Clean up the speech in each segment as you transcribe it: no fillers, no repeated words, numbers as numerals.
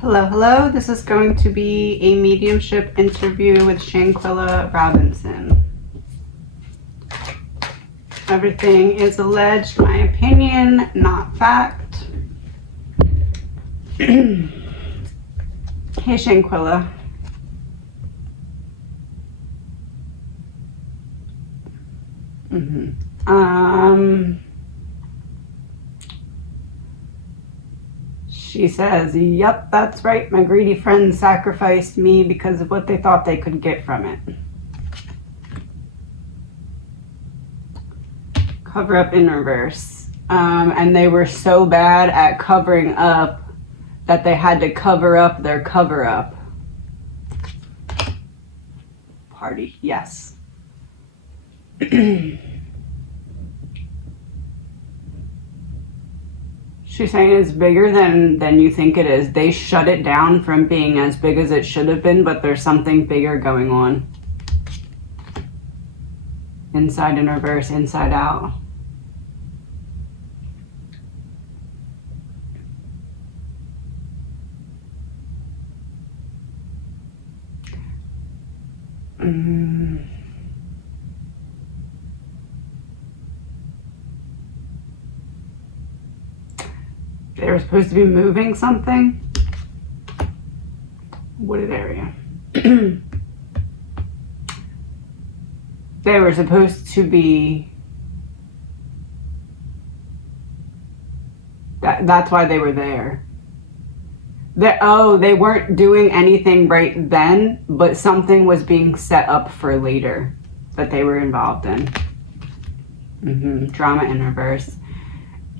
Hello, hello. This is going to be a mediumship interview with SHANQUELLA Robinson. Everything is alleged, my opinion, not fact. Hey, SHANQUELLA. She says, yep, that's right. My greedy friends sacrificed me because of what they thought they could get from it. Cover up in reverse. And they were so bad at covering up that they had to cover up their cover up. Party, yes. She's saying it's bigger than you think it is. They shut it down from being as big as it should have been, but there's something bigger going on. Inside in reverse, inside out. They were supposed to be moving something. Wooded area. They were supposed to be... That's why they were there. They weren't doing anything right then, but something was being set up for later that they were involved in. Drama in reverse.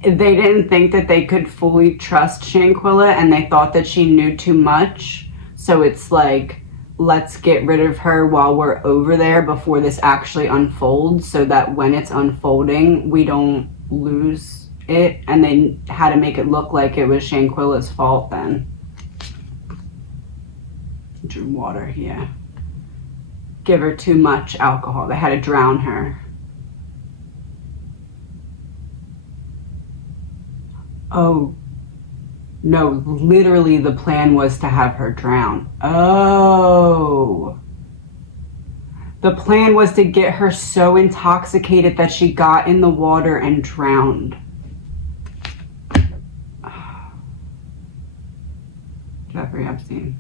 They didn't think that they could fully trust SHANQUELLA, and they thought that she knew too much. So it's like, let's get rid of her while we're over there before this actually unfolds, so that when it's unfolding, we don't lose it. And they had to make it look like it was SHANQUELLA's fault then. Drew water, yeah. Give her too much alcohol. They had to drown her. Oh, no, literally the plan was to have her drown. Oh. The plan was to get her so intoxicated that she got in the water and drowned. Jeffrey Epstein.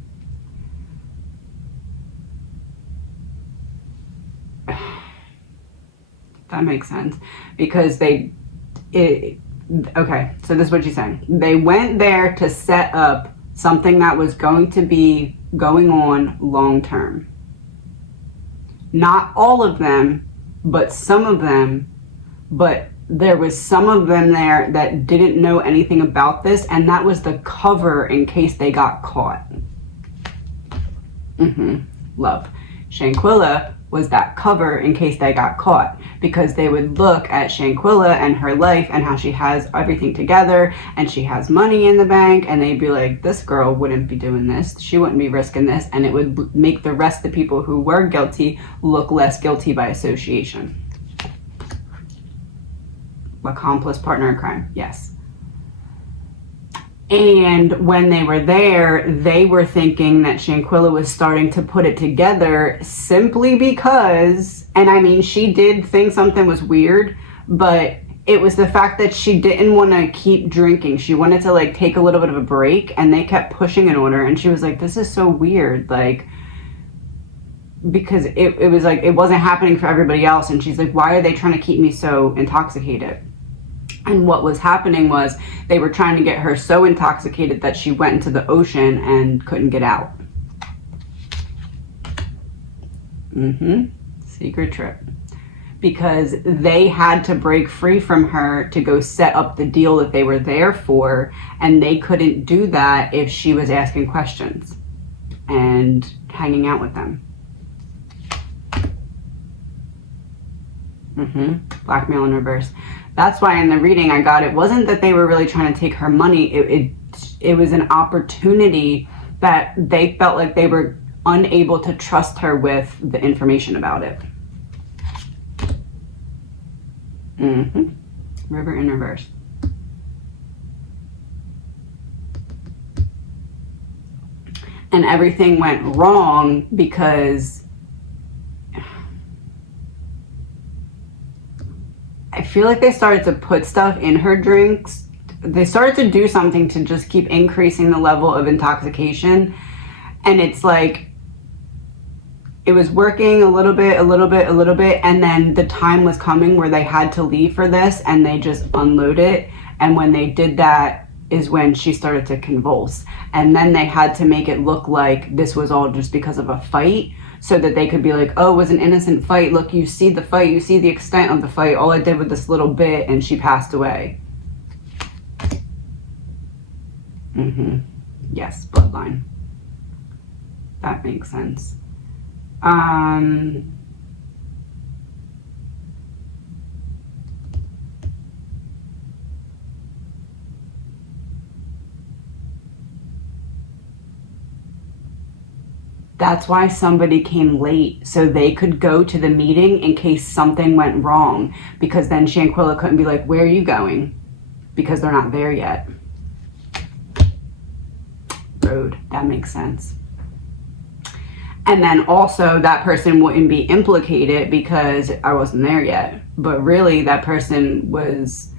That makes sense. Because okay, so this is what she's saying. They went there to set up something that was going to be going on long term. Not all of them, but some of them. But there was some of them there that didn't know anything about this, and that was the cover in case they got caught. Love. SHANQUELLA was that cover in case they got caught, because they would look at SHANQUELLA and her life and how she has everything together and she has money in the bank, and they'd be like, this girl wouldn't be doing this, she wouldn't be risking this, and it would make the rest of the people who were guilty look less guilty by association. Accomplice, partner in crime, yes. And when they were there, they were thinking that SHANQUELLA was starting to put it together simply because, and I mean, she did think something was weird, but it was the fact that she didn't want to keep drinking. She wanted to like take a little bit of a break, and they kept pushing it on her, and she was like, this is so weird, like, because it was like, it wasn't happening for everybody else, and she's like, why are they trying to keep me so intoxicated? And what was happening was they were trying to get her so intoxicated that she went into the ocean and couldn't get out. Secret trip. Because they had to break free from her to go set up the deal that they were there for, and they couldn't do that if she was asking questions and hanging out with them. Blackmail in reverse. That's why in the reading I got, it wasn't that they were really trying to take her money. It was an opportunity that they felt like they were unable to trust her with the information about it. River in reverse. And everything went wrong because I feel like they started to put stuff in her drinks. They started to do something to just keep increasing the level of intoxication. And it's like, it was working a little bit, and then the time was coming where they had to leave for this, and they just unload it. And when they did that is when she started to convulse. And then they had to make it look like this was all just because of a fight, so that they could be like, oh, it was an innocent fight. Look, you see the fight, you see the extent of the fight. All I did with this little bit, and she passed away. Yes, bloodline. That makes sense. That's why somebody came late, so they could go to the meeting in case something went wrong, because then SHANQUELLA couldn't be like, where are you going? Because they're not there yet. Road, that makes sense. And then also that person wouldn't be implicated because I wasn't there yet. But really that person was,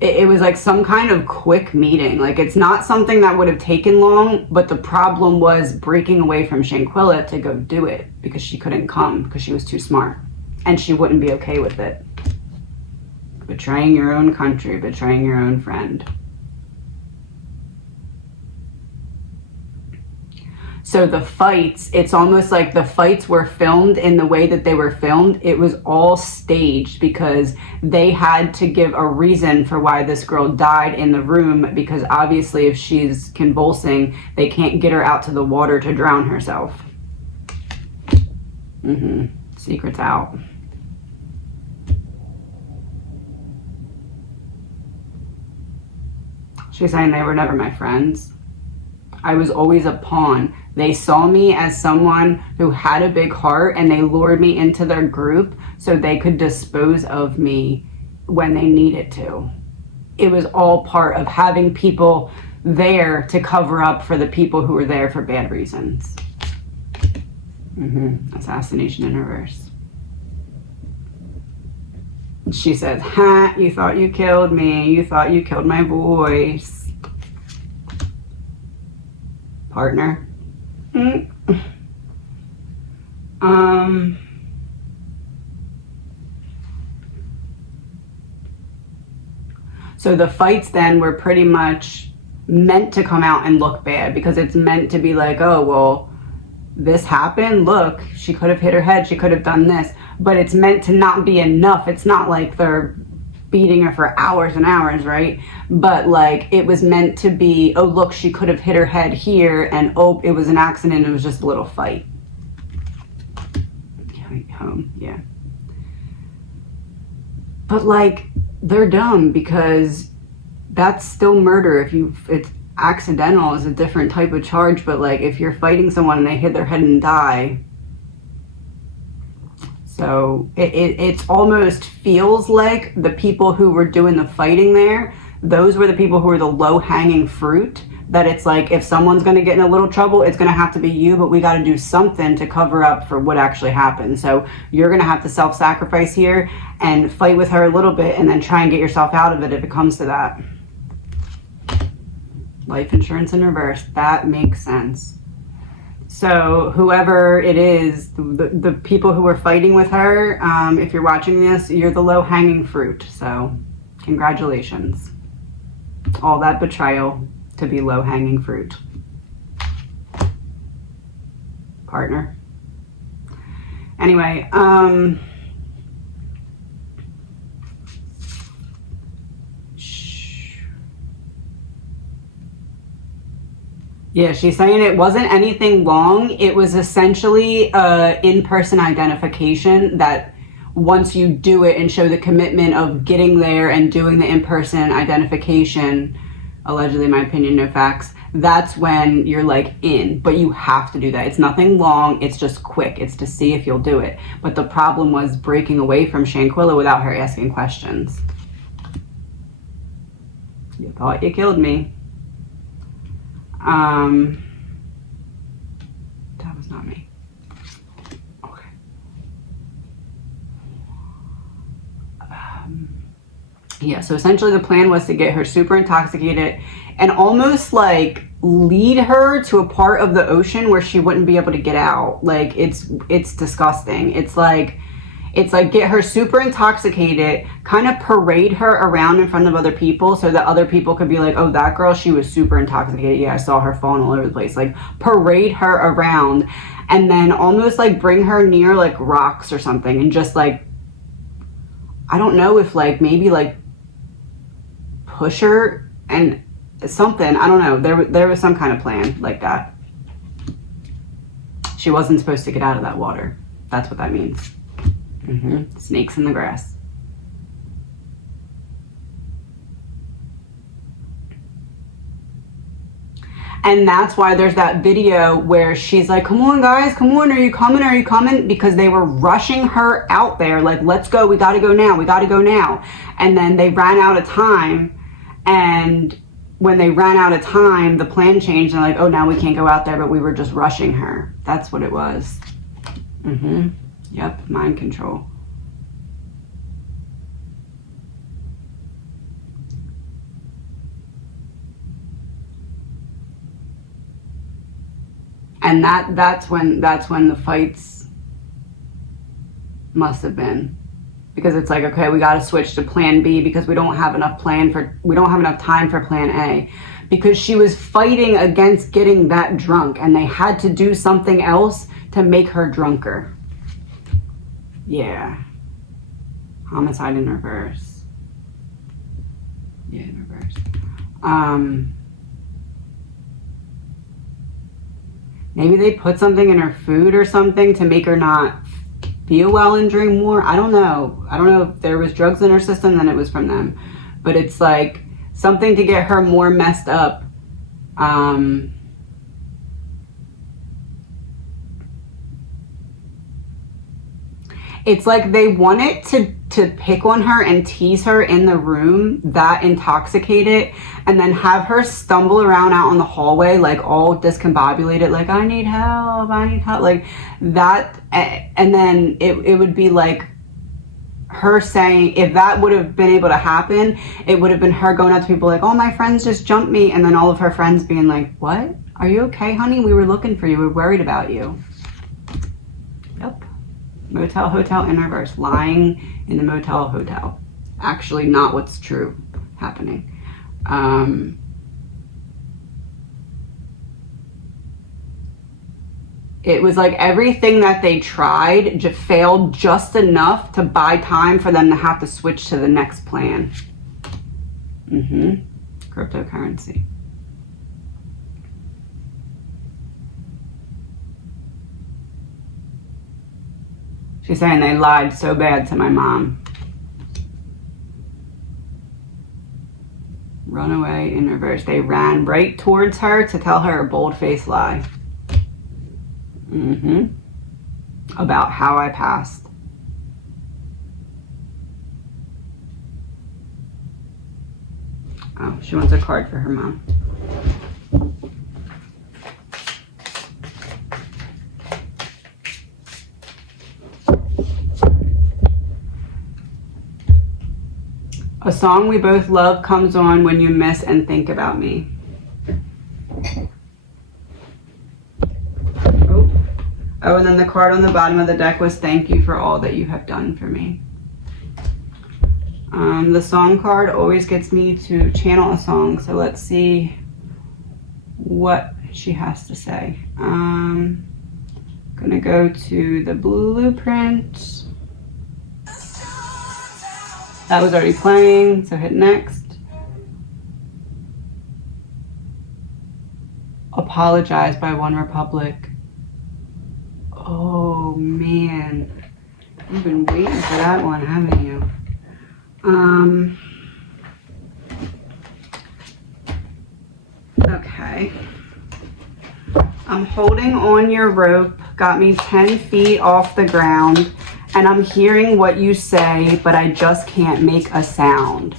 it was like some kind of quick meeting. Like, it's not something that would have taken long, but the problem was breaking away from SHANQUELLA to go do it because she couldn't come because she was too smart. And she wouldn't be okay with it. Betraying your own country, betraying your own friend. So the fights, it's almost like the fights were filmed in the way that they were filmed. It was all staged because they had to give a reason for why this girl died in the room, because obviously if she's convulsing, they can't get her out to the water to drown herself. Secret's out. She's saying they were never my friends. I was always a pawn. They saw me as someone who had a big heart, and they lured me into their group so they could dispose of me when they needed to. It was all part of having people there to cover up for the people who were there for bad reasons. Assassination in reverse. She says, ha, you thought you killed me. You thought you killed my voice. Partner. So the fights then were pretty much meant to come out and look bad, because it's meant to be like, oh, well, this happened. Look, she could have hit her head. She could have done this. But it's meant to not be enough. It's not like they're beating her for hours and hours, right? But like, it was meant to be, oh, look, she could have hit her head here, and oh, it was an accident. It was just a little fight. Home, yeah. But like, they're dumb, because that's still murder. If it's accidental is a different type of charge, but like, if you're fighting someone and they hit their head and die, so it almost feels like the people who were doing the fighting there, those were the people who were the low-hanging fruit, that it's like, if someone's going to get in a little trouble, it's going to have to be you, but we got to do something to cover up for what actually happened. So you're going to have to self-sacrifice here and fight with her a little bit, and then try and get yourself out of it if it comes to that. Life insurance in reverse. That makes sense. So whoever it is, the people who were fighting with her, if you're watching this, you're the low-hanging fruit. So congratulations. All that betrayal to be low-hanging fruit. Partner. Anyway, yeah, she's saying it wasn't anything long. It was essentially in-person identification, that once you do it and show the commitment of getting there and doing the in-person identification, allegedly, in my opinion, no facts, that's when you're like in. But you have to do that. It's nothing long. It's just quick. It's to see if you'll do it. But the problem was breaking away from SHANQUELLA without her asking questions. You thought you killed me. That was not me. Okay. Yeah, so essentially the plan was to get her super intoxicated and almost like lead her to a part of the ocean where she wouldn't be able to get out. Like it's disgusting. It's like get her super intoxicated, kind of parade her around in front of other people so that other people could be like, oh, that girl, she was super intoxicated. Yeah, I saw her falling all over the place. Like parade her around and then almost like bring her near like rocks or something and just like, I don't know if like maybe like push her and something. I don't know. There was some kind of plan like that. She wasn't supposed to get out of that water. That's what that means. Snakes in the grass. And that's why there's that video where she's like, come on guys, come on, are you coming, are you coming? Because they were rushing her out there like, let's go, we gotta go now, we gotta go now. And then they ran out of time, and when they ran out of time, the plan changed and like, oh, now we can't go out there, but we were just rushing her. That's what it was. Yep, mind control. And that's when the fights must have been, because it's like, okay, we got to switch to plan B because we don't have enough time for plan A, because she was fighting against getting that drunk and they had to do something else to make her drunker. Yeah. Homicide in reverse. Yeah, in reverse. Maybe they put something in her food or something to make her not feel well and drink more. I don't know. I don't know if there was drugs in her system, then it was from them. But it's like something to get her more messed up. It's like they wanted to pick on her and tease her in the room that intoxicated, and then have her stumble around out in the hallway like all discombobulated, like I need help, like that. And then it would be like her saying, if that would have been able to happen, it would have been her going up to people like, oh, my friends just jumped me, and then all of her friends being like, what? Are you okay, honey? We were looking for you. We're worried about you. Yep. Motel, hotel in reverse. Lying in the motel, hotel. Actually not what's true happening. It was like everything that they tried just failed just enough to buy time for them to have to switch to the next plan. Cryptocurrency. She's saying they lied so bad to my mom. Runaway in reverse. They ran right towards her to tell her a bold-faced lie. About how I passed. Oh, she wants a card for her mom. A song we both love comes on when you miss and think about me. Oh, and then the card on the bottom of the deck was thank you for all that you have done for me. The song card always gets me to channel a song, so let's see what she has to say. Gonna go to the blueprint. That was already playing, so hit next. Apologize by One Republic. Oh man, you've been waiting for that one, haven't you? Okay. I'm holding on your rope, got me 10 feet off the ground, and I'm hearing what you say, but I just can't make a sound.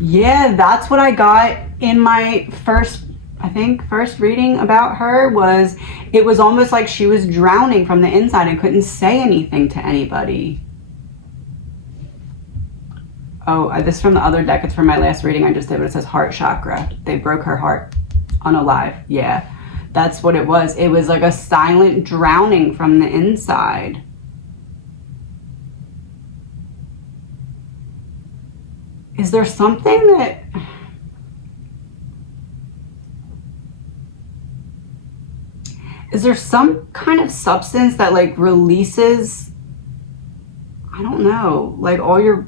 Yeah, that's what I got in my first I think first reading about her was, it was almost like she was drowning from the inside and couldn't say anything to anybody. Oh, this is from the other deck. It's from my last reading I just did, but it says heart chakra. They broke her heart. Unalive. Yeah, that's what it was. It was like a silent drowning from the inside. Is there something that... Is there some kind of substance that like releases, I don't know, like all your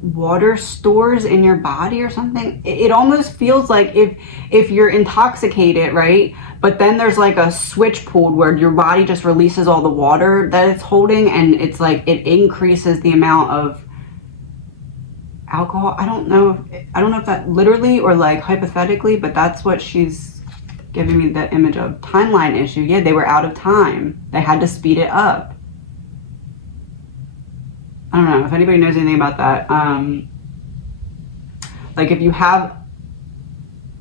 water stores in your body or something? It almost feels like if you're intoxicated, right? But then there's like a switch pulled where your body just releases all the water that it's holding, and it's like it increases the amount of alcohol. I don't know if that literally or like hypothetically, but that's what she's giving me the image of. Timeline issue. Yeah, they were out of time. They had to speed it up. I don't know if anybody knows anything about that. Like if you have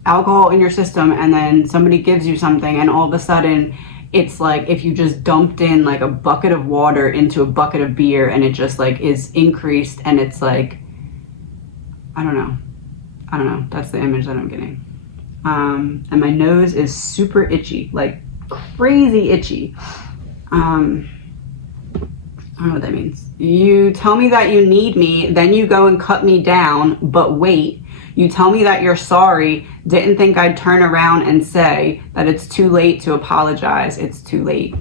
alcohol in your system and then somebody gives you something and all of a sudden it's like if you just dumped in like a bucket of water into a bucket of beer and it just like is increased, and it's like, I don't know. That's the image that I'm getting. And my nose is super itchy, like crazy itchy. I don't know what that means. You tell me that you need me, then you go and cut me down, but wait. You tell me that you're sorry, didn't think I'd turn around and say that it's too late to apologize. It's too late.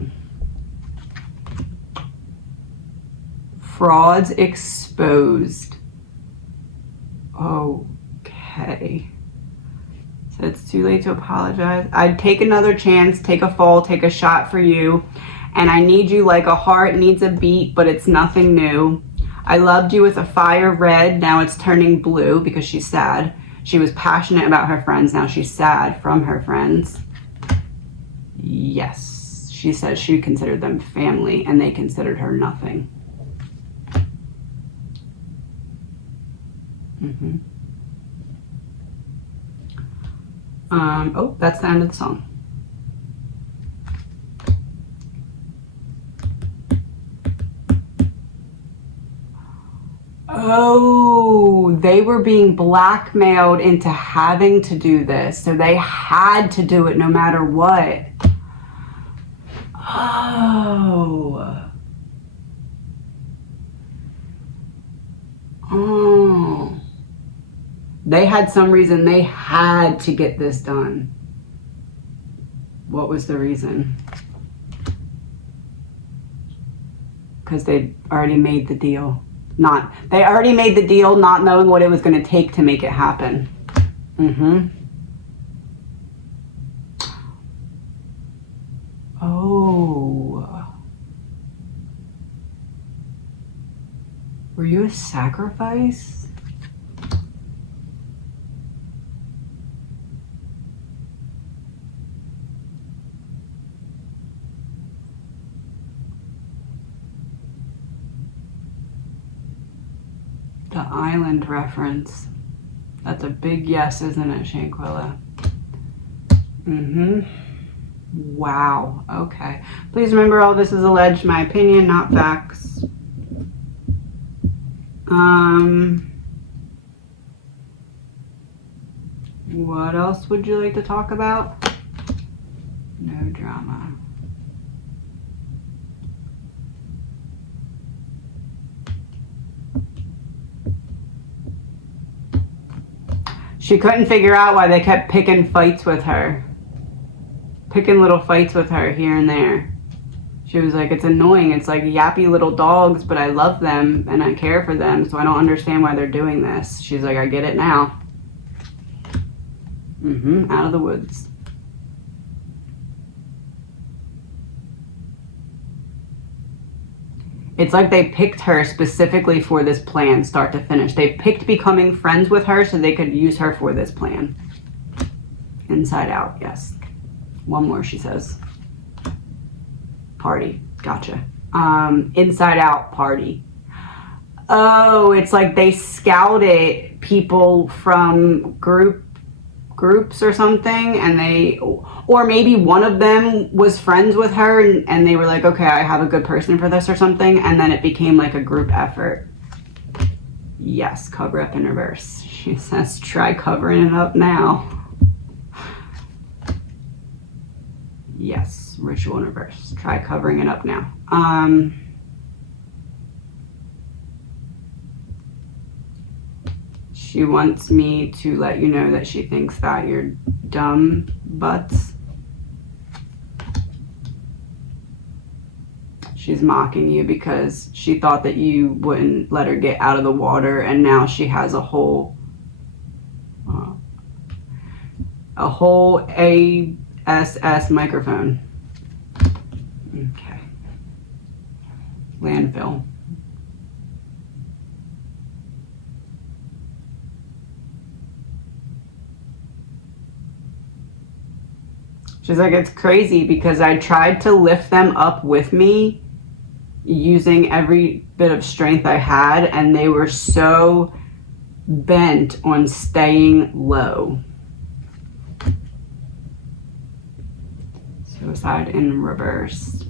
Frauds exposed. Okay. So it's too late to apologize. I'd take another chance, take a fall, take a shot for you. And I need you like a heart needs a beat, but it's nothing new. I loved you with a fire red, now it's turning blue because she's sad. She was passionate about her friends, now she's sad from her friends. Yes, she says she considered them family and they considered her nothing. Oh, that's the end of the song. Oh, they were being blackmailed into having to do this. So they had to do it no matter what. Oh. Oh. They had some reason they had to get this done. What was the reason? Because they already made the deal. They already made the deal not knowing what it was going to take to make it happen. Oh. Were you a sacrifice? The island reference. That's a big yes, isn't it, Shanquella? Wow. Okay. Please remember, all this is alleged, my opinion, not facts. What else would you like to talk about? No drama. She couldn't figure out why they kept picking fights with her. Picking little fights with her here and there. She was like, it's annoying. It's like yappy little dogs, but I love them and I care for them, so I don't understand why they're doing this. She's like, I get it now. Out of the woods. It's like they picked her specifically for this plan, start to finish. They picked becoming friends with her so they could use her for this plan. Inside out, yes. One more, she says. Party, gotcha. Inside out party. Oh, it's like they scouted people from groups or something, and or maybe one of them was friends with her, and they were like, okay, I have a good person for this or something, and then it became like a group effort. Yes, cover up in reverse. She says, try covering it up now. Yes, ritual in reverse. Try covering it up now. She wants me to let you know that she thinks that you're dumb butts. She's mocking you because she thought that you wouldn't let her get out of the water, and now she has a whole ASS microphone. Okay. Landfill. She's like, it's crazy because I tried to lift them up with me using every bit of strength I had, and they were so bent on staying low. Suicide in reverse.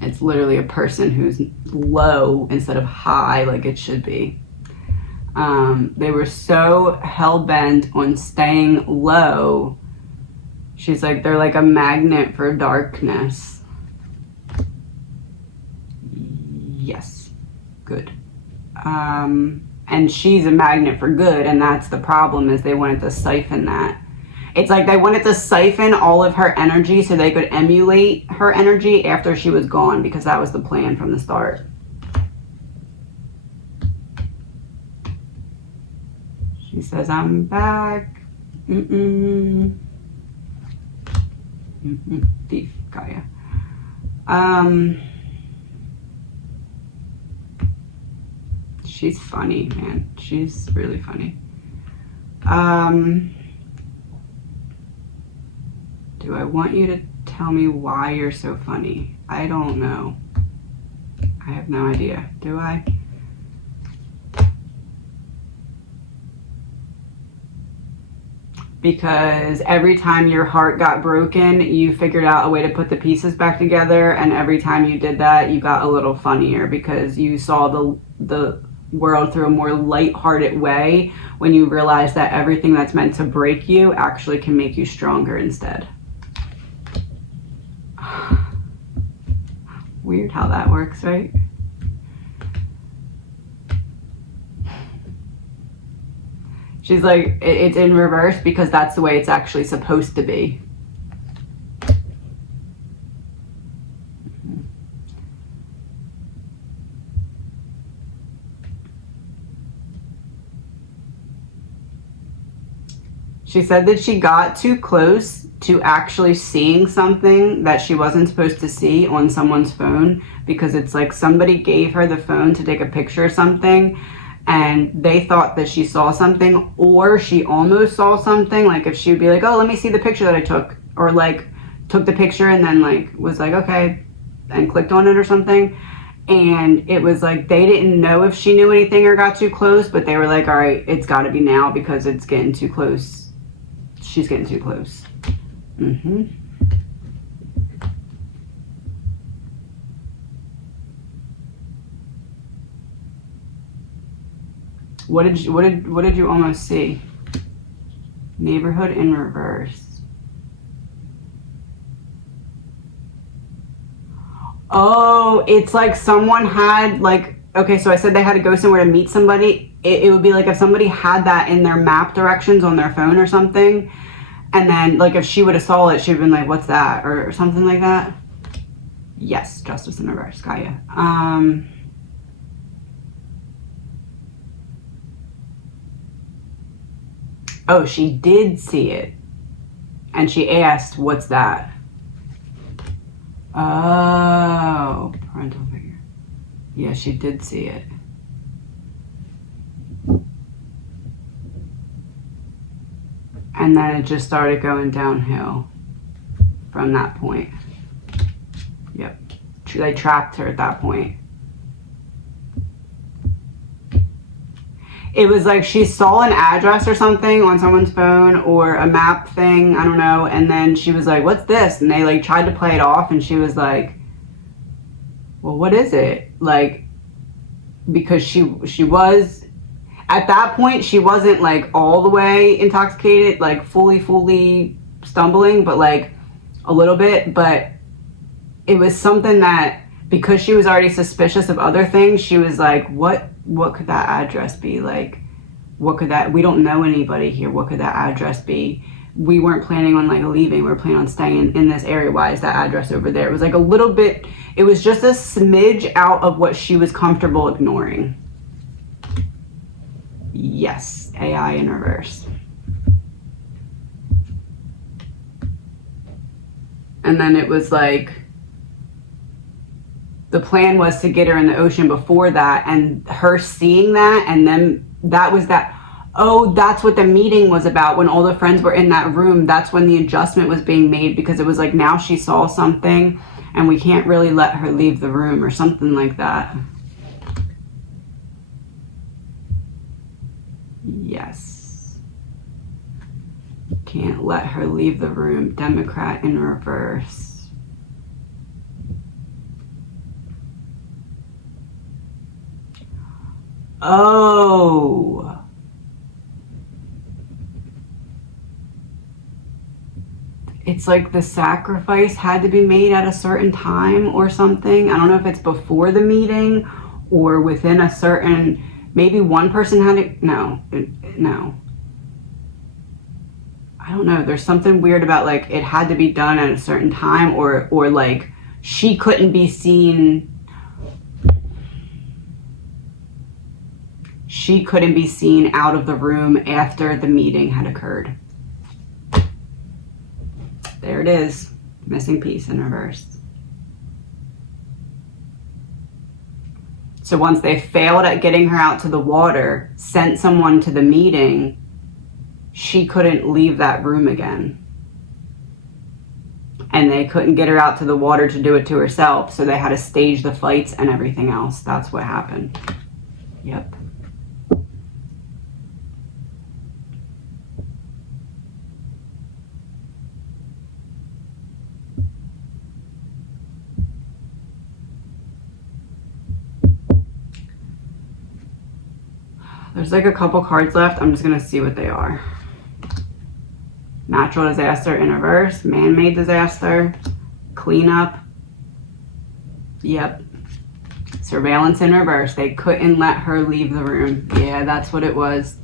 It's literally a person who's low instead of high like it should be. They were so hell-bent on staying low. She's like, they're like a magnet for darkness. Yes. Good. And she's a magnet for good, and that's the problem, is they wanted to siphon that. It's like they wanted to siphon all of her energy so they could emulate her energy after she was gone, because that was the plan from the start. She says, I'm back. Thief, Gaia. She's funny, man. She's really funny. Do I want you to tell me why you're so funny? I don't know. I have no idea. Do I? Because every time your heart got broken, you figured out a way to put the pieces back together, and every time you did that, you got a little funnier because you saw the world through a more lighthearted way when you realize that everything that's meant to break you actually can make you stronger instead. Weird how that works, right? She's like, it's in reverse because that's the way it's actually supposed to be. She said that she got too close to actually seeing something that she wasn't supposed to see on someone's phone, because it's like somebody gave her the phone to take a picture of something, and they thought that she saw something, or she almost saw something. Like if she would be like, oh, let me see the picture that I took, or like took the picture and then like was like, okay, and clicked on it or something. And it was like they didn't know if she knew anything or got too close, but they were like, all right, it's got to be now because it's getting too close. She's getting too close. What did you almost see? Neighborhood in reverse. Oh, it's like someone had like, okay, so I said they had to go somewhere to meet somebody. It would be like if somebody had that in their map directions on their phone or something, and then like if she would have saw it, she'd have been like, what's that? Or something like that. Yes, justice in reverse, Gaia. Oh, she did see it. And she asked, what's that? Oh, parental figure. Yeah, she did see it. And then it just started going downhill from that point. Yep. They trapped her at that point. It was like she saw an address or something on someone's phone or a map thing, I don't know, and then she was like, what's this? And they like tried to play it off, and she was like, well, what is it? Like, because she was, at that point, she wasn't like all the way intoxicated, like fully stumbling, but like a little bit. But it was something that, because she was already suspicious of other things, she was like, what could that address be? Like, what could that, we don't know anybody here. What could that address be? We weren't planning on like leaving. We were planning on staying in this area. Why is that address over there? It was like a little bit, it was just a smidge out of what she was comfortable ignoring. Yes, AI in reverse. And then it was like, the plan was to get her in the ocean before that, and her seeing that, and then that was that, oh, that's what the meeting was about. When all the friends were in that room, that's when the adjustment was being made, because it was like, now she saw something and we can't really let her leave the room or something like that. Yes. Can't let her leave the room. Democrat in reverse. Oh. It's like the sacrifice had to be made at a certain time or something. I don't know if it's before the meeting or within a certain, maybe one person had it. No. I don't know. There's something weird about like it had to be done at a certain time, or like she couldn't be seen. She couldn't be seen out of the room after the meeting had occurred. There it is. Missing piece in reverse. So once they failed at getting her out to the water, sent someone to the meeting, she couldn't leave that room again. And they couldn't get her out to the water to do it to herself, so they had to stage the fights and everything else. That's what happened. Yep. There's like a couple cards left. I'm just going to see what they are. Natural disaster in reverse. Man-made disaster. Cleanup. Yep. Surveillance in reverse. They couldn't let her leave the room. Yeah, that's what it was.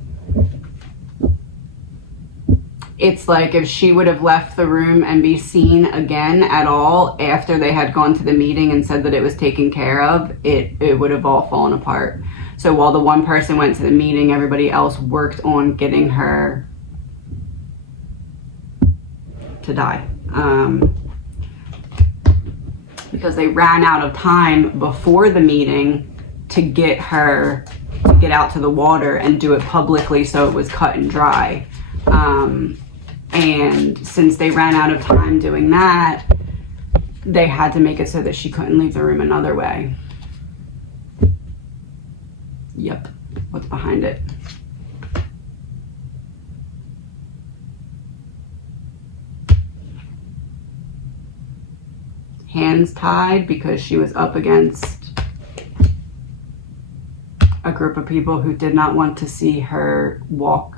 It's like if she would have left the room and be seen again at all after they had gone to the meeting and said that it was taken care of, it would have all fallen apart. So while the one person went to the meeting, everybody else worked on getting her to die. Because they ran out of time before the meeting to get her to get out to the water and do it publicly, so it was cut and dry. And since they ran out of time doing that, they had to make it so that she couldn't leave the room another way. Yep. What's behind it? Hands tied because she was up against a group of people who did not want to see her walk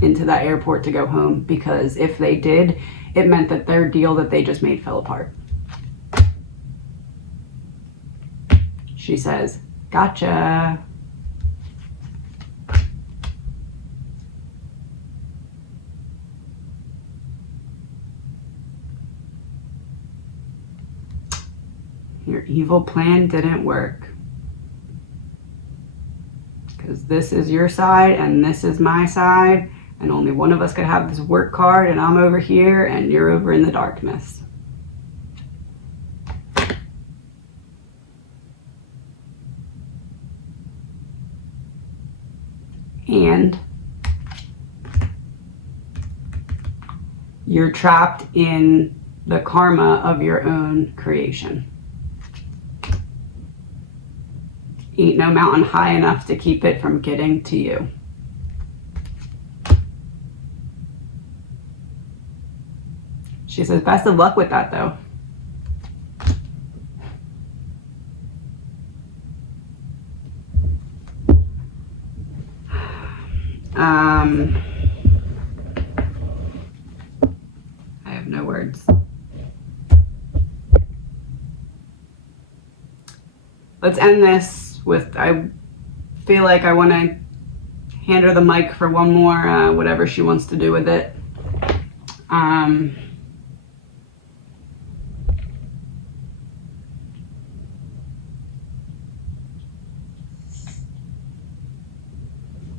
into that airport to go home, because if they did, it meant that their deal that they just made fell apart. She says, gotcha. Your evil plan didn't work. Because this is your side and this is my side, and only one of us could have this work card, and I'm over here and you're over in the darkness. And you're trapped in the karma of your own creation. Ain't no mountain high enough to keep it from getting to you. She says, best of luck with that, though. I have no words. Let's end this with, I feel like I want to hand her the mic for one more, whatever she wants to do with it.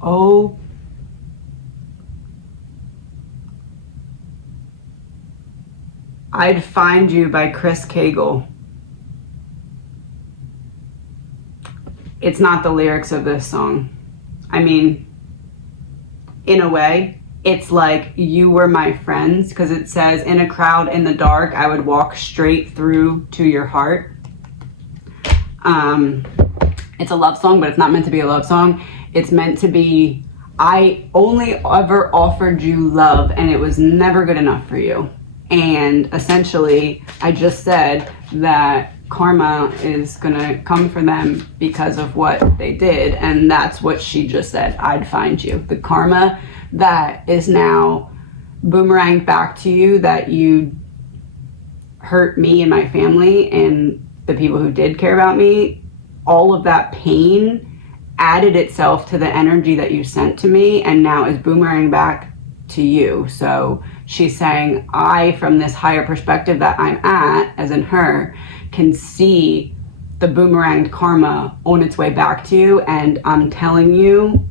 Oh, I'd Find You by Chris Cagle. It's not the lyrics of this song. I mean, in a way, it's like you were my friends, because it says, in a crowd in the dark, I would walk straight through to your heart. It's a love song, but it's not meant to be a love song. It's meant to be, I only ever offered you love and it was never good enough for you. And essentially, I just said that karma is gonna come for them because of what they did. And that's what she just said, I'd find you. The karma that is now boomeranged back to you, that you hurt me and my family and the people who did care about me, all of that pain added itself to the energy that you sent to me and now is boomerang back to you. So she's saying, I, from this higher perspective that I'm at, as in her, can see the boomeranged karma on its way back to you, and I'm telling you,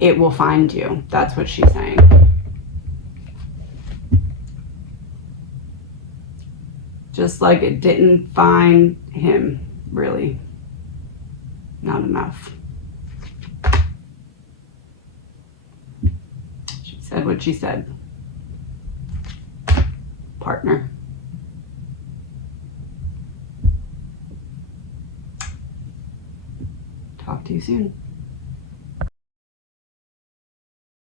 it will find you. That's what she's saying. Just like it didn't find him, really. Not enough. She said what she said. Partner. Talk to you soon.